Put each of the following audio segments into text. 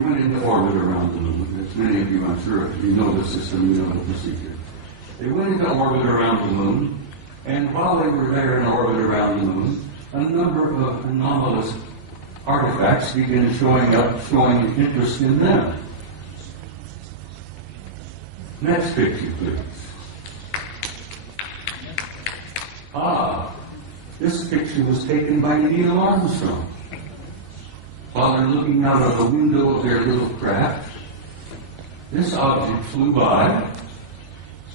went into orbit around the moon. As many of you, I'm sure, if you know the system, you know the procedure. They went into orbit around the moon, and while they were there in orbit around the moon, a number of anomalous artifacts began showing up, showing interest in them. Next picture, please. This picture was taken by Neil Armstrong. While they're looking out of the window of their little craft, this object flew by.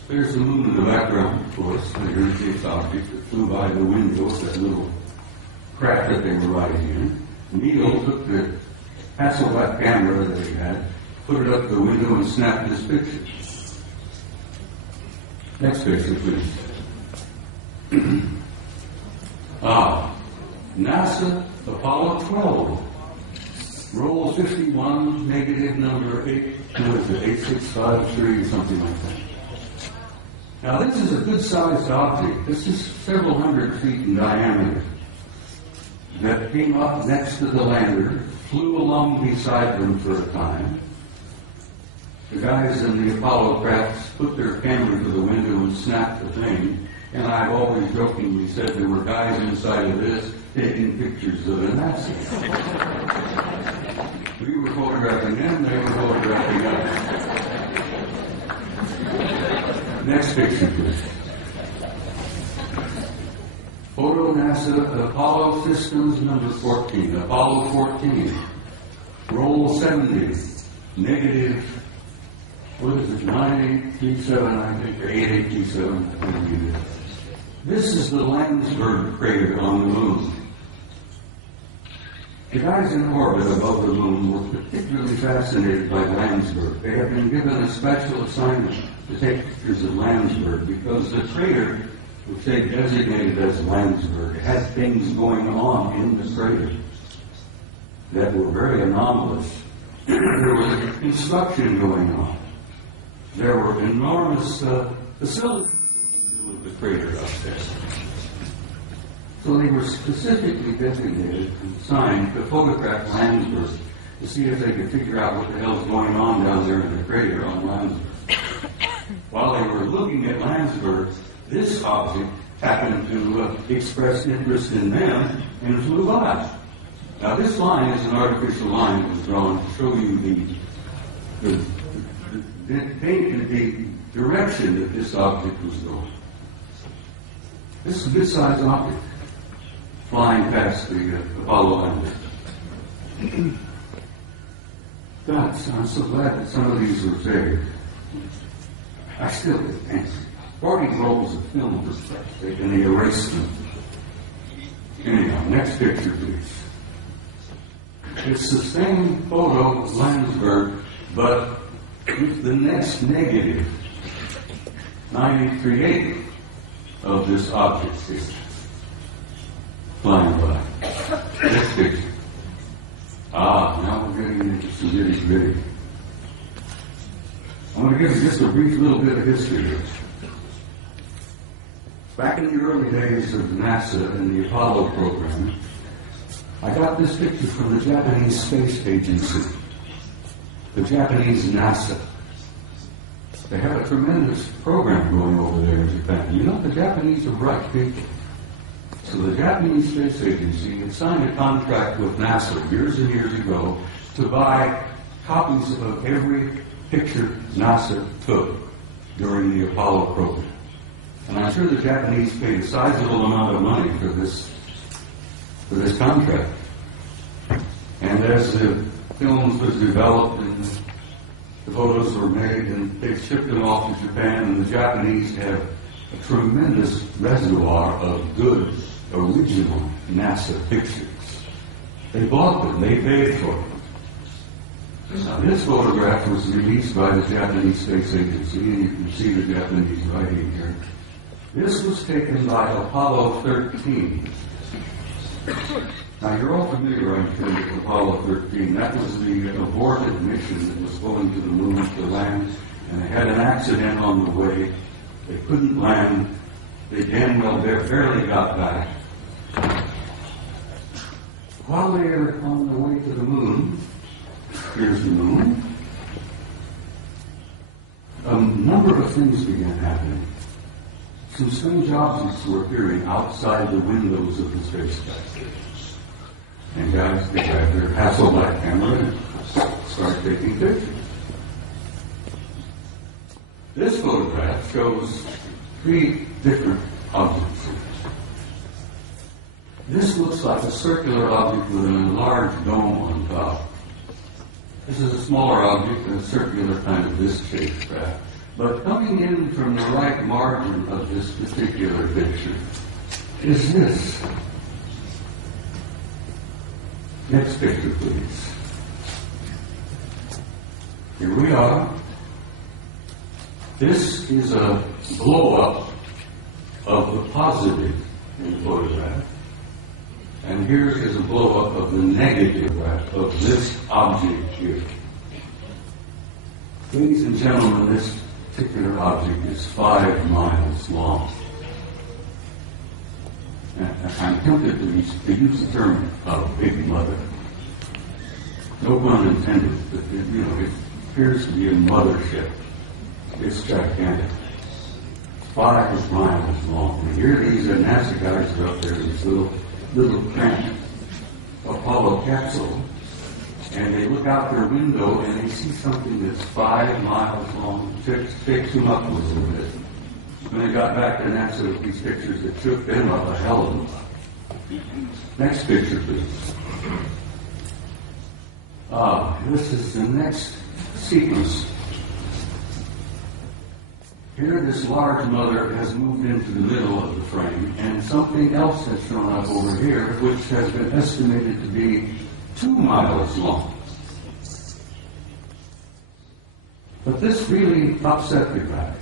There's the moon in the background, of course. There's this object that flew by the window of that little craft that they were riding in. Neil took the Hasselblad camera that he had, put it up the window, and snapped this picture. Next picture, please. NASA Apollo 12. Roll 51, negative number 8653, something like that. Now this is a good-sized object. This is several hundred feet in diameter that came up next to the lander, flew along beside them for a time. The guys in the Apollo crafts put their camera to the window and snapped the thing, and I've always jokingly said there were guys inside of this taking pictures of the NASA. We were photographing them, they were photographing us. Next picture, please. Photo NASA Apollo Systems number 14, Apollo 14. Roll 70, negative, what is it, 9837, I think, or 8837. This is the Landsberg crater on the moon. The guys in orbit above the moon were particularly fascinated by Landsberg. They have been given a special assignment to take pictures of Landsberg because the crater, which they designated as Landsberg, had things going on in the crater that were very anomalous. There was construction going on. There were enormous facilities with the crater up there. So they were specifically designated and assigned to photograph Landsberg to see if they could figure out what the hell's going on down there in the crater on Landsberg. While they were looking at Landsberg, this object happened to express interest in them and flew by. Now this line is an artificial line that was drawn to show you the direction that this object was going. This is a good-sized object flying past the Apollo lander. God, I'm so glad that some of these were saved. I still get angry. 40 rolls of film were taken and they erased them. Anyhow, next picture, please. It's the same photo of Landsberg, but with the next negative, 9838 of this object here. Flying by. Next picture. Now we're getting into some nitty-gritty. I'm going to give you just a brief little bit of history here. Back in the early days of NASA and the Apollo program, I got this picture from the Japanese Space Agency, the Japanese NASA. They have a tremendous program going over there in Japan. You know, the Japanese are bright people. So the Japanese Space Agency had signed a contract with NASA years and years ago to buy copies of every picture NASA took during the Apollo program. And I'm sure the Japanese paid a sizable amount of money for this contract. And as the films was developed and the photos were made and they shipped them off to Japan, and the Japanese have a tremendous reservoir of good, original NASA pictures. They bought them, they paid for them. Now, this photograph was released by the Japanese Space Agency, and you can see the Japanese writing here. This was taken by Apollo 13. Now, you're all familiar, I'm sure, with Apollo 13. That was the aborted mission that was going to the moon to land, and they had an accident on the way. They couldn't land. They damn well barely got back. While they were on the way to the moon, Here's the moon. A number of things began happening. Some strange objects were appearing outside the windows of the spacecraft. And guys, they grabbed their Hasselblad camera and started taking pictures. This photograph shows 3 different objects. This looks like a circular object with an enlarged dome on top. This is a smaller object, a circular kind of disc-shaped craft. But coming in from the right margin of this particular picture is this. Next picture, please. Here we are. This is a blow-up of the positive in the photograph. And here is a blow-up of the negative of this object here. Ladies and gentlemen, this particular object is 5 miles long. And I'm tempted to use the term Big Mother. No pun intended, but it appears to be a mothership. It's gigantic. 5 miles long. And here these NASA guys are up there in this little cramped Apollo capsule, and they look out their window and they see something that's 5 miles long. Shakes them up a little bit. When they got back to NASA with these pictures, it shook them up a hell of a lot. Next picture, please. This is the next sequence. Here, this large mother has moved into the middle of the frame, and something else has shown up over here, which has been estimated to be 2 miles long. But this really upset the guys.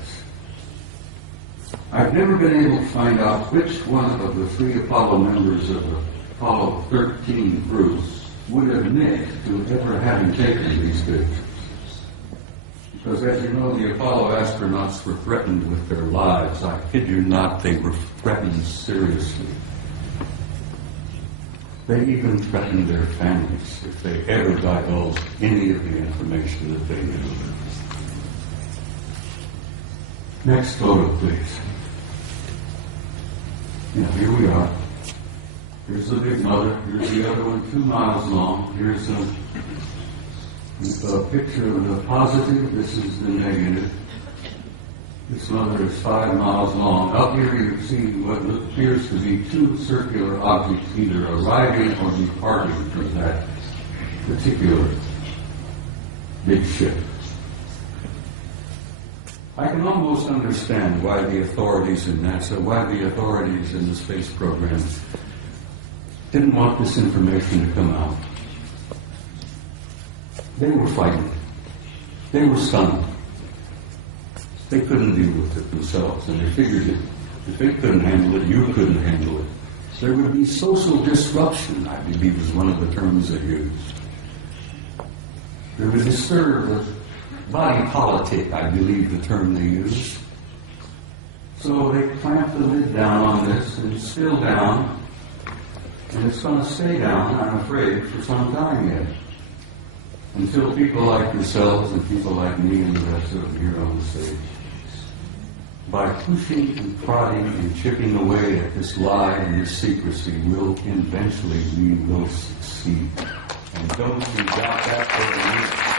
I've never been able to find out which one of the 3 Apollo members of the Apollo 13 crew would admit to ever having taken these pictures. Because as you know, the Apollo astronauts were threatened with their lives. I kid you not, they were threatened seriously. They even threatened their families if they ever divulged any of the information that they knew. Next photo, please. Here we are. Here's the Big Mother. Here's the other one, 2 miles long. Here's a picture of the positive. This is the negative. This mother is 5 miles long. Up here you see what appears to be 2 circular objects either arriving or departing from that particular big ship. I can almost understand why the authorities in NASA, why the authorities in the space program didn't want this information to come out. They were fighting. They were stunned. They couldn't deal with it themselves, and they figured that if they couldn't handle it, you couldn't handle it. There would be social disruption, I believe is one of the terms they used. There would disturb the body politic, I believe the term they used. So they clamped the lid down on this, and it's still down, and it's going to stay down, I'm afraid, for some time yet. Until people like yourselves and people like me and the rest of them here on the stage, by pushing and prodding and chipping away at this lie and this secrecy, we will succeed. And don't you doubt that for a minute.